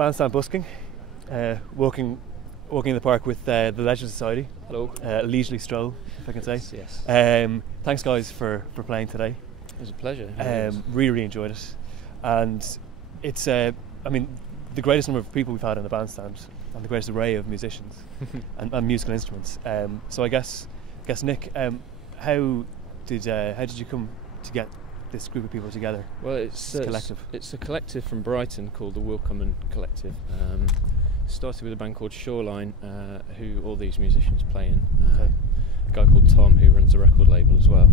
Bandstand Busking, walking in the park with the Leisure Society. Hello. Leisurely stroll, if I can say. Yes. Thanks guys for playing today. It was a pleasure. Really enjoyed it, and it's the greatest number of people we've had in the bandstand, and the greatest array of musicians and musical instruments. So I guess Nick, how did you come to get this group of people together? Well, it's a collective. It's a collective from Brighton called the Willcommon Collective. Started with a band called Shoreline, who all these musicians play in. Okay. A guy called Tom who runs a record label as well,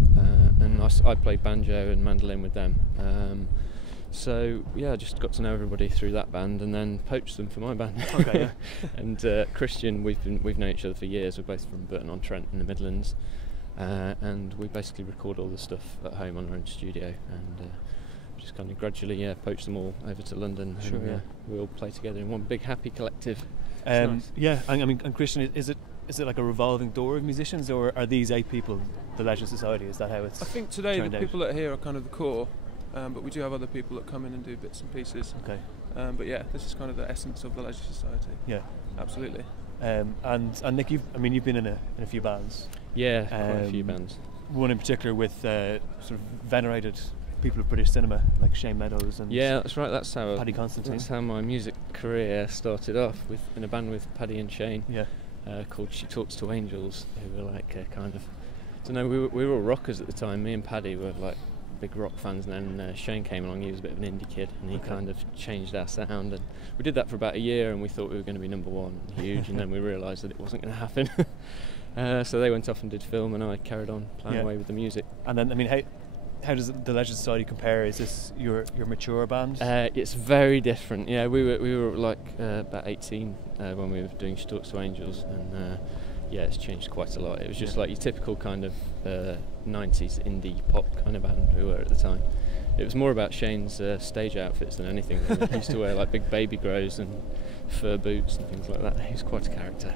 and I played banjo and mandolin with them. So yeah, I just got to know everybody through that band, and then poached them for my band. Okay, yeah. And Christian, we've known each other for years. We're both from Burton-on-Trent in the Midlands, and we basically record all the stuff at home on our own studio, and just kind of gradually poach them all over to London. Sure, and, yeah. We all play together in one big happy collective. Nice. Yeah, and Christian, is it like a revolving door of musicians, or are these 8 people the Leisure Society? Is that how it's? I think today the people out? that are here are kind of the core, but we do have other people that come in and do bits and pieces. Okay. But yeah, this is kind of the essence of the Leisure Society. Yeah, absolutely. And Nick, you've been in a few bands. Yeah, quite a few bands. One in particular with sort of venerated people of British cinema like Shane Meadows and that's right. That's how Paddy Constantine. That's how my music career started off, in a band with Paddy and Shane. Yeah. Called She Talks to Angels, who were like kind of, I don't know, we were all rockers at the time. Me and Paddy were like big rock fans, and then Shane came along. He was a bit of an indie kid, and he kind of changed our sound, and we did that for about a year, and we thought we were going to be number one, huge, and then we realised that it wasn't going to happen. So they went off and did film, and I carried on playing away with the music. And then, how does the Leisure Society compare? Is this your mature band? It's very different. Yeah, we were like about 18 when we were doing She Talks to Angels, and it's changed quite a lot. It was just like your typical kind of 90s indie pop kind of band we were at the time. It was more about Shane's stage outfits than anything. He used to wear like big baby grows and fur boots and things like that. He was quite a character.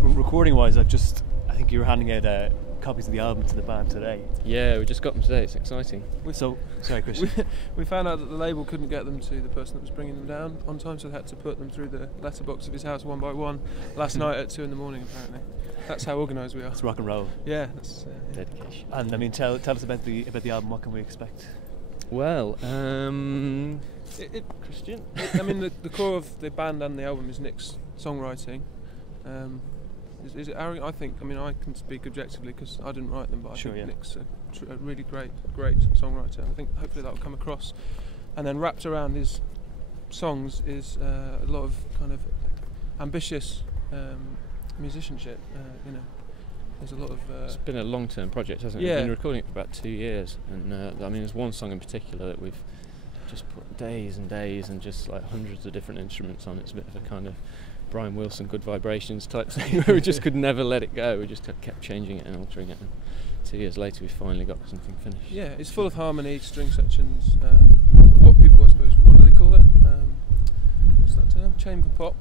Recording wise, I think you were handing out copies of the album to the band today. Yeah, we just got them today. It's exciting. Sorry, Christian. We found out that the label couldn't get them to the person that was bringing them down on time, so they had to put them through the letterbox of his house one by one last night at 2 in the morning. Apparently, that's how organised we are. It's rock and roll. Yeah, that's dedication. And tell us about the album. What can we expect? Well, Christian. The core of the band and the album is Nick's songwriting. Is it arrogant? I think. I can speak objectively because I didn't write them, but I think Nick's a really great songwriter. And I think hopefully that will come across. And then wrapped around his songs is a lot of kind of ambitious musicianship. There's a lot of. It's been a long-term project, hasn't it? Yeah. We've been recording it for about 2 years, and there's one song in particular that we've just put days and days and just like hundreds of different instruments on. It's a bit of a kind of Brian Wilson Good Vibrations type thing where we just could never let it go. We just kept changing it and altering it, and 2 years later we finally got something finished. Yeah, it's full of harmony, string sections, what people, I suppose, what do they call it? What's that term? Chamber pop?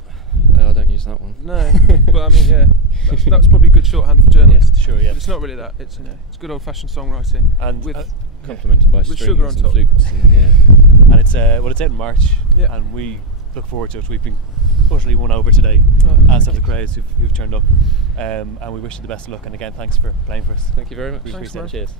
I don't use that one. No, but that's probably good shorthand for journalists. Yeah, sure, yeah. But it's not really that, it's good old fashioned songwriting and with complemented by strings sugar on and top. flutes. And it's out in March, and we look forward to it. We've been utterly won over today, as have the crowds who've turned up, and we wish you the best of luck. And again, thanks for playing for us. Thank you very much. Thanks, Cheers.